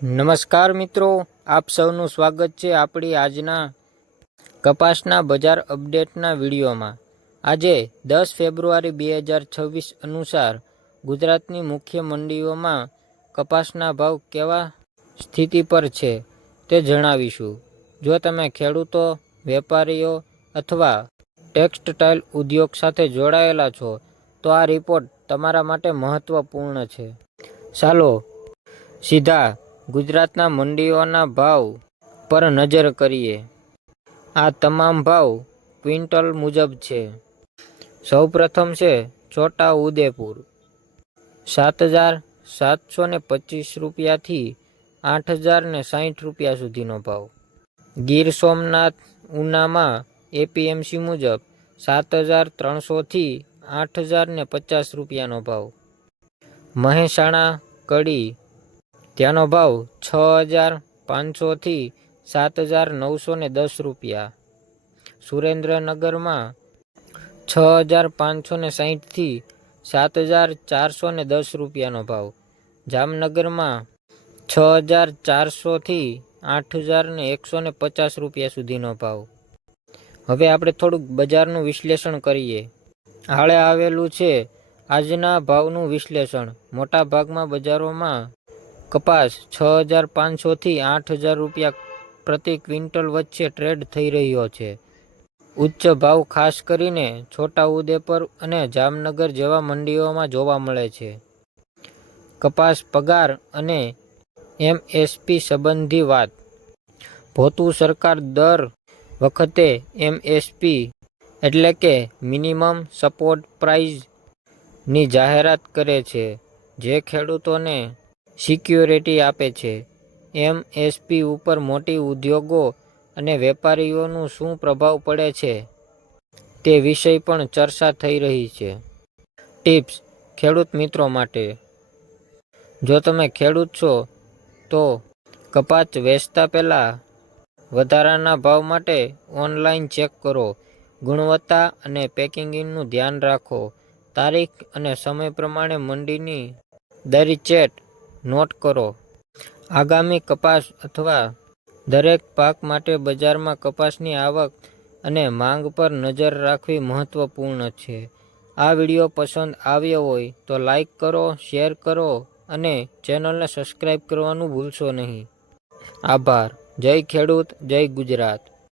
નમસ્કાર મિત્રો, આપ સૌનું સ્વાગત છે આપણી આજના કપાસના બજાર અપડેટના વિડીયોમાં। આજે 10 ફેબ્રુઆરી 2026 અનુસાર ગુજરાતની મુખ્ય મંડીઓમાં કપાસના ભાવ કેવા સ્થિતિ પર છે તે જણાવીશું। જો તમે ખેડૂતો, વેપારીઓ અથવા ટેક્સટાઇલ ઉદ્યોગ સાથે જોડાયેલા છો તો આ રિપોર્ટ તમારા માટે મહત્વપૂર્ણ છે। ચાલો સીધા ગુજરાતના મંડીઓના ભાવ પર નજર કરીએ। આ તમામ ભાવ ક્વિન્ટલ મુજબ છે। સૌપ્રથમ છે છોટા ઉદેપુર 7,725 રૂપિયાથી 8,060 રૂપિયા સુધીનો ભાવ। ગીર સોમનાથ ઉનામાં એપીએમસી મુજબ 7,300થી 8,050 રૂપિયાનો ભાવ। મહેસાણા કડી ત્યાંનો ભાવ 6,500થી 7,910 રૂપિયા। સુરેન્દ્રનગરમાં 6,560થી 7,410 રૂપિયાનો ભાવ। જામનગરમાં 6,400થી 8,150 રૂપિયા સુધીનો ભાવ। હવે આપણે થોડુંક બજારનું વિશ્લેષણ કરીએ। હાલે આવેલું છે આજના ભાવનું વિશ્લેષણ। મોટા ભાગમાં બજારોમાં કપાસ 6,500થી 8,000 રૂપિયા પ્રતિ ક્વિન્ટલ વચ્ચે ટ્રેડ થઈ રહ્યો છે। ઉચ્ચ ભાવ ખાસ કરીને છોટાઉદેપુર અને જામનગર જેવા મંડીઓમાં જોવા મળે છે। કપાસ પગાર અને એમએસપી સંબંધી વાત। ભોતુ સરકાર દર વખતે એમએસપી એટલે કે મિનિમમ સપોર્ટ પ્રાઇસ ની જાહેરાત કરે છે, જે ખેડૂતોને સિક્યોરિટી આપે છે। એમએસપી ઉપર મોટી ઉદ્યોગો અને વેપારીઓનું શું પ્રભાવ પડે છે તે વિષય પણ ચર્ચા થઈ રહી છે। ટિપ્સ ખેડૂત મિત્રો માટે। જો તમે ખેડૂત છો તો કપાસ વેચતા પહેલા વધારાના ભાવ માટે ઓનલાઈન ચેક કરો। ગુણવત્તા અને પેકેજિંગનું ધ્યાન રાખો। તારીખ અને સમય પ્રમાણે મંડીની દરચેટ નોટ કરો। આગામી કપાસ અથવા દરેક પાક માટે બજારમાં કપાસની આવક અને માંગ પર નજર રાખવી મહત્વપૂર્ણ છે। આ વિડીયો પસંદ આવ્યો હોય તો લાઈક કરો, શેર કરો અને ચેનલને સબસ્ક્રાઇબ કરવાનું ભૂલશો નહીં। આભાર। જય ખેડૂત, જય ગુજરાત।